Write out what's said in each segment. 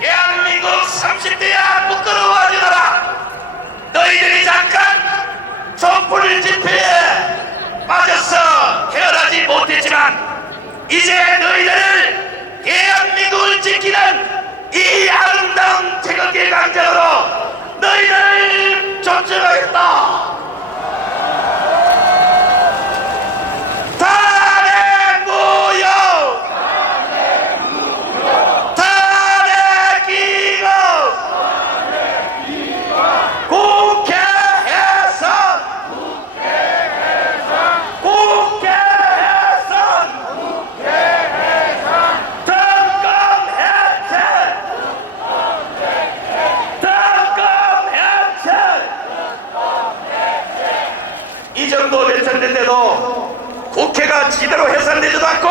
대한민국 30대야 부끄러워하지마라. 너희들이 잠깐 촛불 집회에 빠져서 헤어나지 못했지만 이제 너희들을 대한민국을 지키는 이 아름다운 태극기 강장으로 너희를 존중하겠다 탄핵 무효 탄핵 기각 국회 해산 국회 해산 특검 해체 특검 해체 이 정도 해산된데도 국회가 지대로 해산되지도 않고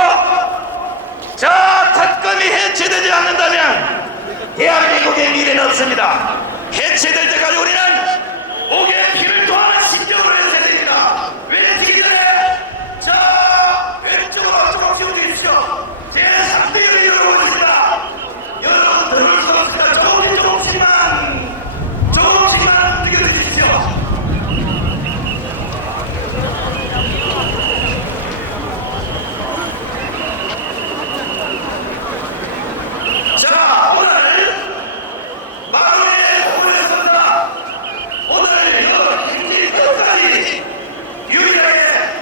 저 특검이 해체되지 않는다면 대한민국의 미래는 없습니다.